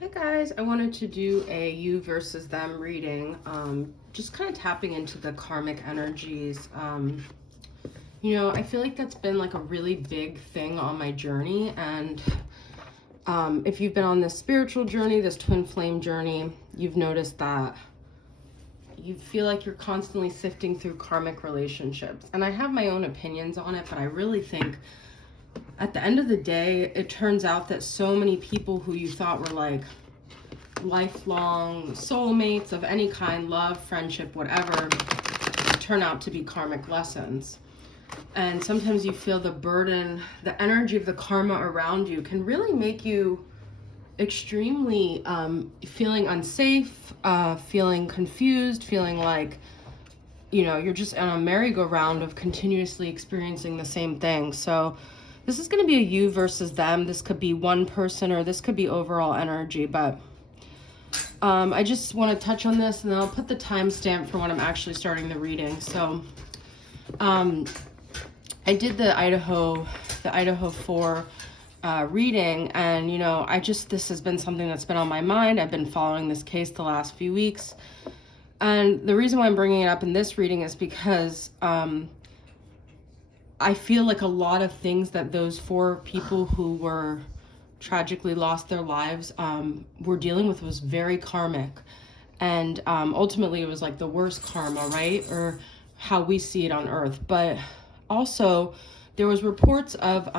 Hi guys, I wanted to do a you versus them reading, just kind of tapping into the karmic energies. I feel like that's been like a really big thing on my journey, and if you've been on this spiritual journey, this twin flame journey, you've noticed that you feel like you're constantly sifting through karmic relationships. And I have my own opinions on it, but I really think at the end of the day, it turns out that so many people who you thought were like lifelong soulmates of any kind, love, friendship, whatever, turn out to be karmic lessons. And sometimes you feel the burden, the energy of the karma around you can really make you extremely feeling unsafe, feeling confused, feeling like, you're just on a merry-go-round of continuously experiencing the same thing. So this is going to be a you versus them. This could be one person or this could be overall energy, but I just want to touch on this, and then I'll put the timestamp for when I'm actually starting the reading. So I did the Idaho 4 reading, and this has been something that's been on my mind. I've been following this case the last few weeks, and the reason why I'm bringing it up in this reading is because I feel like a lot of things that those 4 people who were tragically lost their lives were dealing with was very karmic, and ultimately it was like the worst karma, right? Or how we see it on earth. But also there was reports of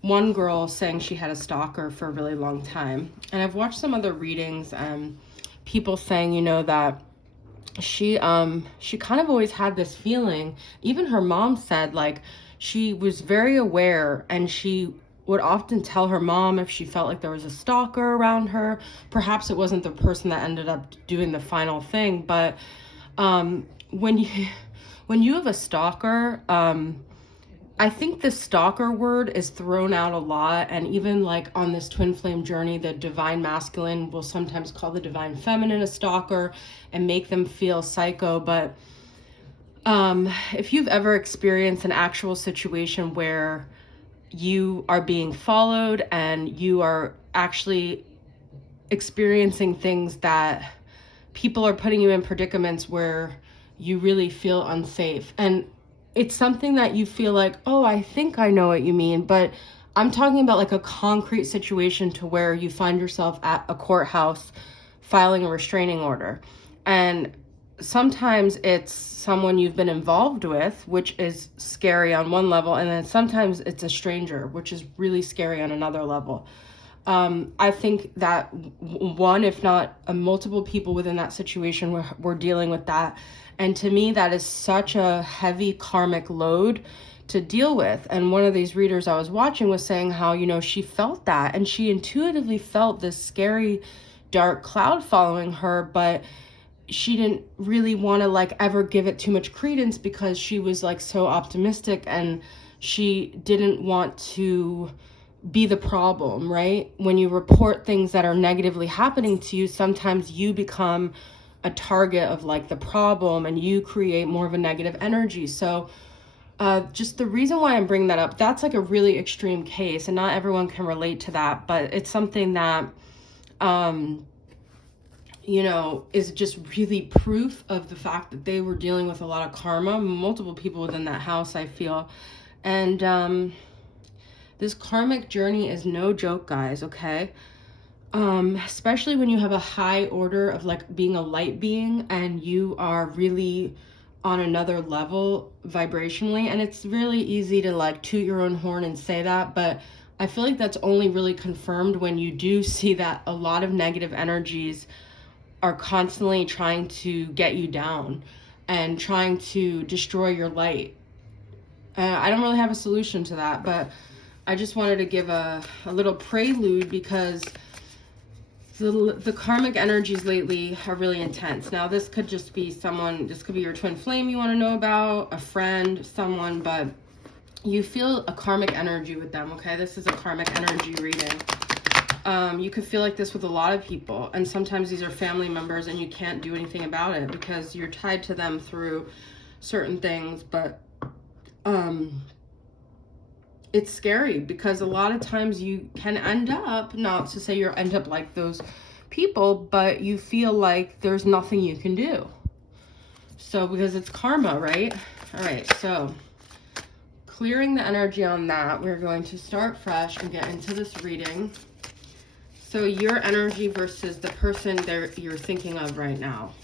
one girl saying she had a stalker for a really long time, and I've watched some other readings and people saying that she kind of always had this feeling. Even her mom said like she was very aware, and she would often tell her mom if she felt like there was a stalker around her. Perhaps it wasn't the person that ended up doing the final thing, but when you have a stalker, I think the stalker word is thrown out a lot, and even like on this twin flame journey, the divine masculine will sometimes call the divine feminine a stalker and make them feel psycho. But if you've ever experienced an actual situation where you are being followed and you are actually experiencing things that people are putting you in predicaments where you really feel unsafe, and it's something that you feel like, oh, I think I know what you mean, but I'm talking about like a concrete situation to where you find yourself at a courthouse filing a restraining order, and sometimes it's someone you've been involved with, which is scary on one level, and then sometimes it's a stranger, which is really scary on another level. I think that one, if not multiple people within that situation were dealing with that. And to me, that is such a heavy karmic load to deal with. And one of these readers I was watching was saying how, she felt that, and she intuitively felt this scary, dark cloud following her, but she didn't really want to like ever give it too much credence because she was like so optimistic, and she didn't want to be the problem, right? When you report things that are negatively happening to you, sometimes you become a target of like the problem, and you create more of a negative energy. So just the reason why I'm bringing that up, that's like a really extreme case, and not everyone can relate to that, but it's something that is just really proof of the fact that they were dealing with a lot of karma, multiple people within that house, I feel. And this karmic journey is no joke, guys, okay? Especially when you have a high order of like being a light being, and you are really on another level vibrationally. And it's really easy to like toot your own horn and say that, but I feel like that's only really confirmed when you do see that a lot of negative energies are constantly trying to get you down and trying to destroy your light. I don't really have a solution to that, but I just wanted to give a little prelude because the karmic energies lately are really intense. Now, this could just be someone, this could be your twin flame you want to know about, a friend, someone, but you feel a karmic energy with them, okay? This is a karmic energy reading. You could feel like this with a lot of people, and sometimes these are family members and you can't do anything about it because you're tied to them through certain things. But it's scary because a lot of times you can end up, not to say you'll end up like those people, but you feel like there's nothing you can do. So, because it's karma, right? All right, so clearing the energy on that, we're going to start fresh and get into this reading. So your energy versus the person you're thinking of right now.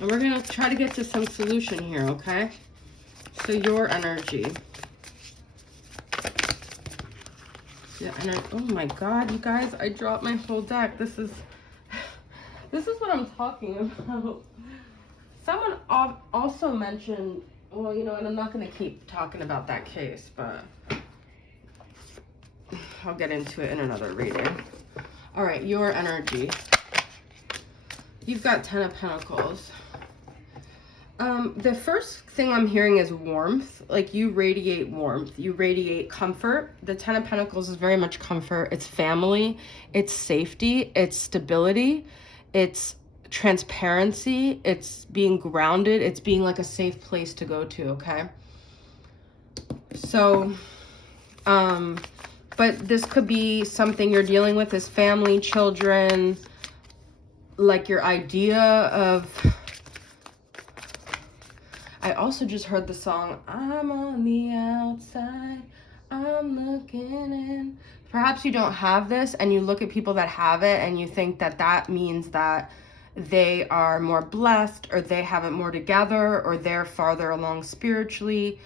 And we're going to try to get to some solution here, okay? So your energy. Oh my God, you guys, I dropped my whole deck. This is what I'm talking about. Someone also mentioned, well, you know, and I'm not going to keep talking about that case, but I'll get into it in another reading. All right, your energy. You've got 10 of Pentacles. The first thing I'm hearing is warmth. Like, you radiate warmth. You radiate comfort. The 10 of Pentacles is very much comfort. It's family. It's safety. It's stability. It's transparency. It's being grounded. It's being like a safe place to go to, okay? So, but this could be something you're dealing with as family, children, like your idea of... I also just heard the song, I'm on the outside, I'm looking in. Perhaps you don't have this and you look at people that have it and you think that that means that they are more blessed or they have it more together or they're farther along spiritually.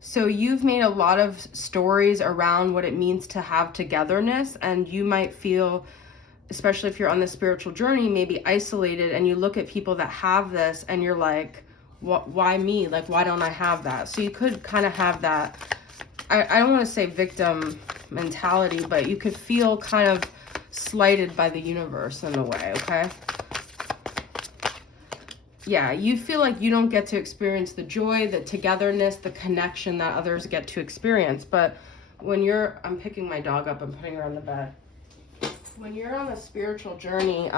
So you've made a lot of stories around what it means to have togetherness, and you might feel, especially if you're on the spiritual journey, maybe isolated, and you look at people that have this and you're like, why me? Like, why don't I have that? So you could kind of have that, I don't want to say victim mentality, but you could feel kind of slighted by the universe in a way, okay? Yeah, you feel like you don't get to experience the joy, the togetherness, the connection that others get to experience. But when you're, I'm picking my dog up and putting her on the bed. When you're on a spiritual journey,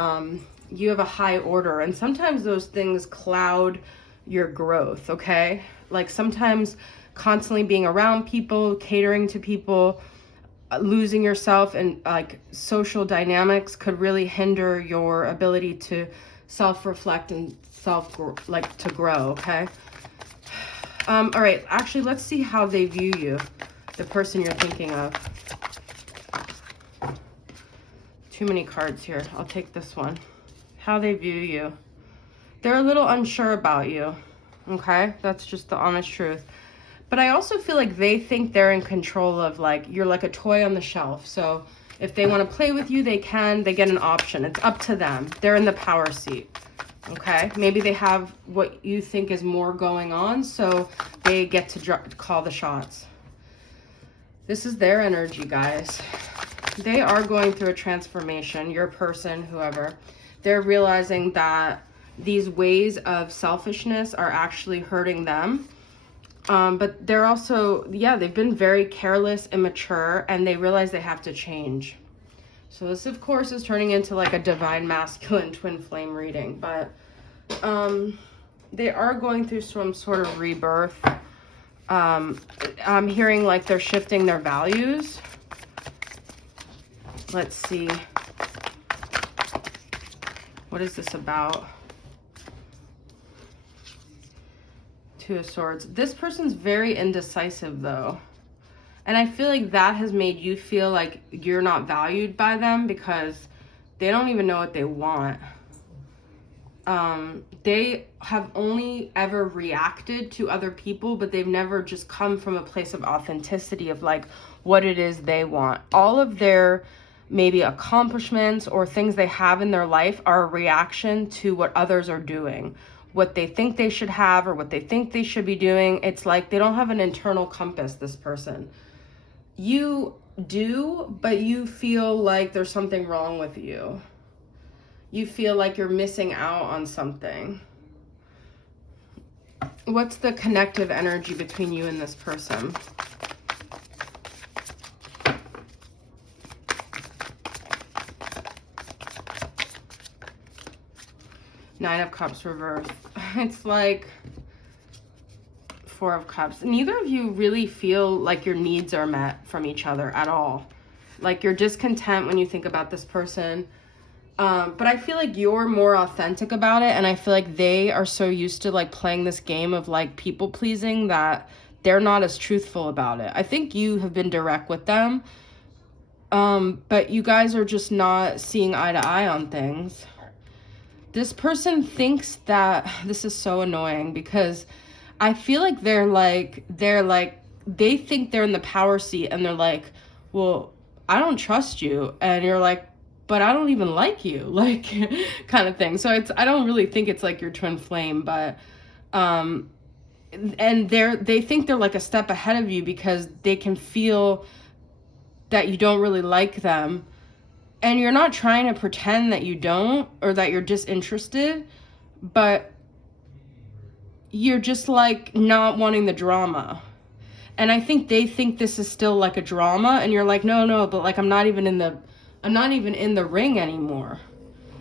you have a high order, and sometimes those things cloud your growth, okay? Like sometimes constantly being around people, catering to people, losing yourself in like social dynamics could really hinder your ability to self-reflect and to grow, okay? All right, actually, let's see how they view you, the person you're thinking of. Too many cards here. I'll take this one. How they view you. They're a little unsure about you, okay? That's just the honest truth. But I also feel like they think they're in control of, like, you're like a toy on the shelf. So if they want to play with you, they can. They get an option. It's up to them. They're in the power seat, okay? Maybe they have what you think is more going on, so they get to call the shots. This is their energy, guys. They are going through a transformation, your person, whoever. They're realizing that these ways of selfishness are actually hurting them. But they're also, yeah, they've been very careless, immature, and they realize they have to change. So this, of course, is turning into like a divine masculine twin flame reading. But they are going through some sort of rebirth. I'm hearing like they're shifting their values. Let's see. What is this about? Two of Swords. This person's very indecisive though. And I feel like that has made you feel like you're not valued by them because they don't even know what they want. They have only ever reacted to other people, but they've never just come from a place of authenticity of like what it is they want. All of their maybe accomplishments or things they have in their life are a reaction to what others are doing, what they think they should have or what they think they should be doing. It's like they don't have an internal compass, this person. You do, but you feel like there's something wrong with you. You feel like you're missing out on something. What's the connective energy between you and this person? Nine of Cups reversed. It's like Four of Cups. Neither of you really feel like your needs are met from each other at all. Like you're discontent when you think about this person. But I feel like you're more authentic about it. And I feel like they are so used to like playing this game of like people pleasing that they're not as truthful about it. I think you have been direct with them. But you guys are just not seeing eye to eye on things. This person thinks that this is so annoying because I feel like they think they're in the power seat and they're like, well, I don't trust you. And you're like, but I don't even like you, like kind of thing. So I don't really think it's like your twin flame, but, and they think they're like a step ahead of you because they can feel that you don't really like them. And you're not trying to pretend that you don't or that you're disinterested, but you're just like not wanting the drama. And I think they think this is still like a drama and you're like, no, but like I'm not even in the ring anymore.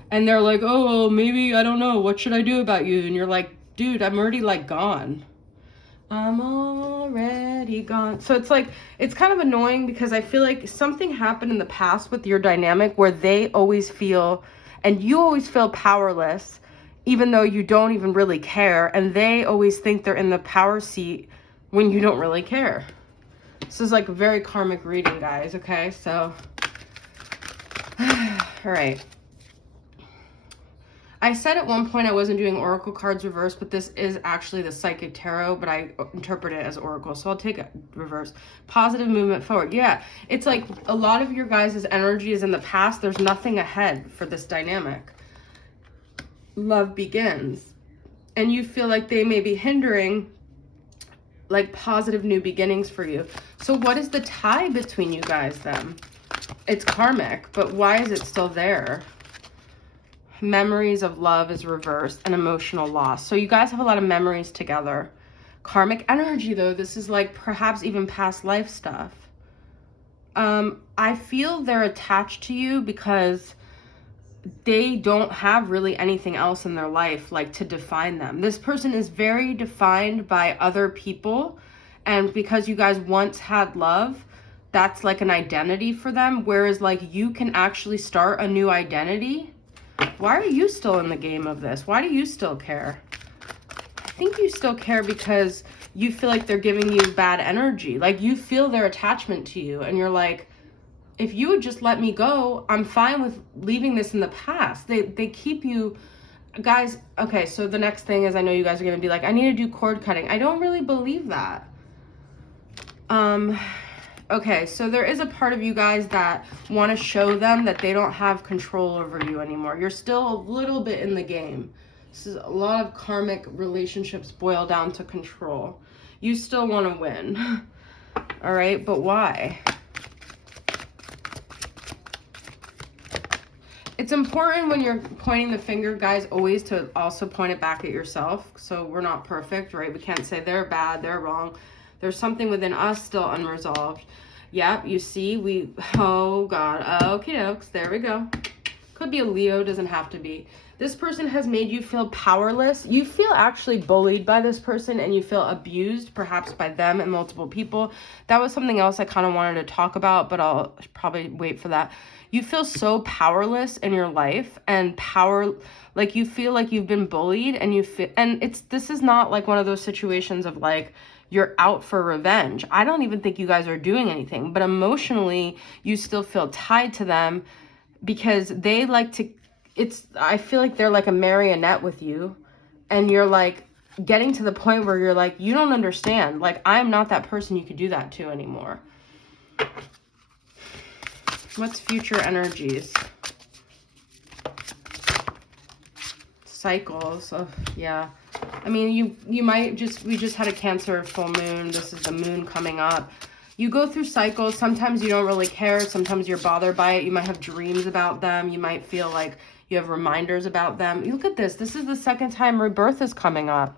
And they're like, oh, maybe, I don't know, what should I do about you? And you're like, dude, I'm already like gone. I'm already gone. So it's like, it's kind of annoying because I feel like something happened in the past with your dynamic where they always feel, and you always feel powerless, even though you don't even really care. And they always think they're in the power seat when you don't really care. This is like a very karmic reading, guys. Okay, so, all right. I said at one point I wasn't doing oracle cards reverse, but this is actually the psychic tarot, but I interpret it as oracle. So I'll take it reverse. Positive movement forward. Yeah, it's like a lot of your guys' energy is in the past. There's nothing ahead for this dynamic. Love begins. And you feel like they may be hindering like positive new beginnings for you. So what is the tie between you guys then? It's karmic, but why is it still there? Memories of love is reversed and emotional loss. So you guys have a lot of memories together. Karmic energy though, this is like perhaps even past life stuff. I feel they're attached to you because they don't have really anything else in their life like to define them. This person is very defined by other people, and because you guys once had love, that's like an identity for them, whereas like you can actually start a new identity. Why are you still in the game of this? Why do you still care? I think you still care because you feel like they're giving you bad energy. Like you feel their attachment to you and you're like, if you would just let me go, I'm fine with leaving this in the past. They keep you, guys. Okay, so the next thing is, I know you guys are going to be like, I need to do cord cutting. I don't really believe that. Okay, so there is a part of you guys that want to show them that they don't have control over you anymore. You're still a little bit in the game. This is a lot of karmic relationships boil down to control. You still want to win. All right, but why? It's important when you're pointing the finger, guys, always to also point it back at yourself. So we're not perfect, right? We can't say they're bad, they're wrong. There's something within us still unresolved. Yep, you see, oh God, okay, dokes, there we go. Could be a Leo, doesn't have to be. This person has made you feel powerless. You feel actually bullied by this person and you feel abused, perhaps by them and multiple people. That was something else I kind of wanted to talk about, but I'll probably wait for that. You feel so powerless in your life and like you feel like you've been bullied and this is not like one of those situations of like, you're out for revenge. I don't even think you guys are doing anything, but emotionally you still feel tied to them because they like to, I feel like they're like a marionette with you and you're like getting to the point where you're like, you don't understand. Like, I'm not that person you could do that to anymore. What's future energies? Cycles. Oh, yeah. I mean, we just had a Cancer full moon. This is the moon coming up. You go through cycles. Sometimes you don't really care. Sometimes you're bothered by it. You might have dreams about them. You might feel like you have reminders about them. Look at this. This is the second time rebirth is coming up.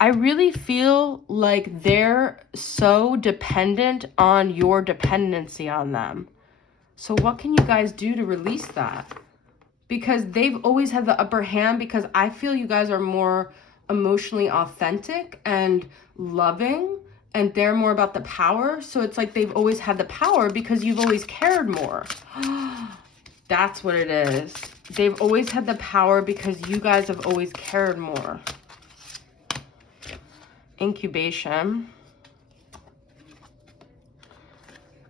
I really feel like they're so dependent on your dependency on them. So what can you guys do to release that? Because they've always had the upper hand, because I feel you guys are more emotionally authentic and loving, and they're more about the power. So it's like they've always had the power because you've always cared more. That's what it is. They've always had the power because you guys have always cared more. Incubation.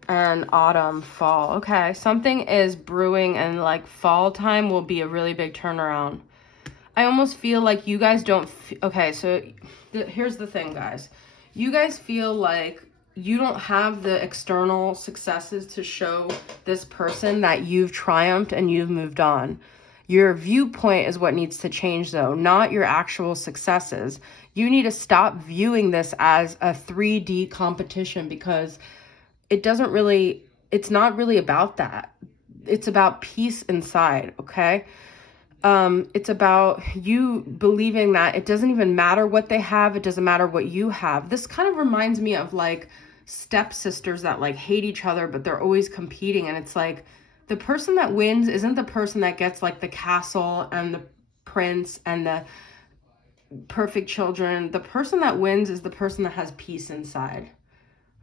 And autumn, fall. Okay, something is brewing, and like fall time will be a really big turnaround. I almost feel like you guys don't... Okay, so here's the thing, guys. You guys feel like you don't have the external successes to show this person that you've triumphed and you've moved on. Your viewpoint is what needs to change, though, not your actual successes. You need to stop viewing this as a 3D competition, because it's not really about that. It's about peace inside, okay? It's about you believing that it doesn't even matter what they have. It doesn't matter what you have. This kind of reminds me of like stepsisters that like hate each other, but they're always competing. And it's like the person that wins isn't the person that gets like the castle and the prince and the perfect children. The person that wins is the person that has peace inside.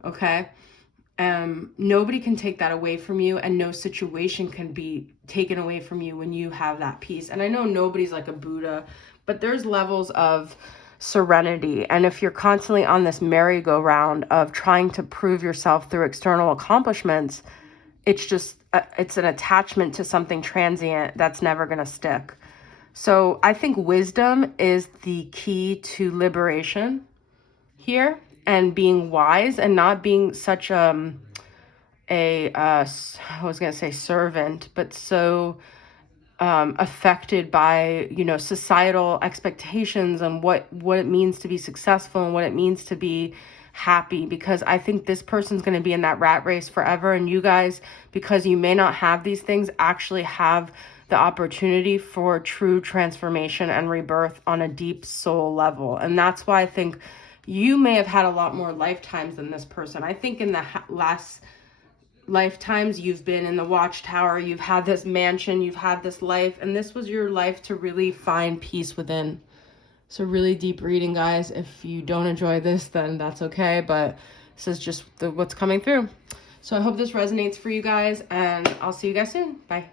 Okay? Nobody can take that away from you, and no situation can be taken away from you when you have that peace. And I know nobody's like a Buddha, but there's levels of serenity. And if you're constantly on this merry-go-round of trying to prove yourself through external accomplishments, it's just, it's an attachment to something transient that's never going to stick. So I think wisdom is the key to liberation here, and being wise and not being such I was going to say servant, but so affected by, you know, societal expectations and what it means to be successful and what it means to be happy. Because I think this person's going to be in that rat race forever, and you guys, because you may not have these things, actually have the opportunity for true transformation and rebirth on a deep soul level. And that's why I think you may have had a lot more lifetimes than this person. I think in the last lifetimes, you've been in the watchtower, you've had this mansion, you've had this life, and this was your life to really find peace within. So really deep reading, guys. If you don't enjoy this, then that's okay, but this is just what's coming through. So I hope this resonates for you guys, and I'll see you guys soon. Bye.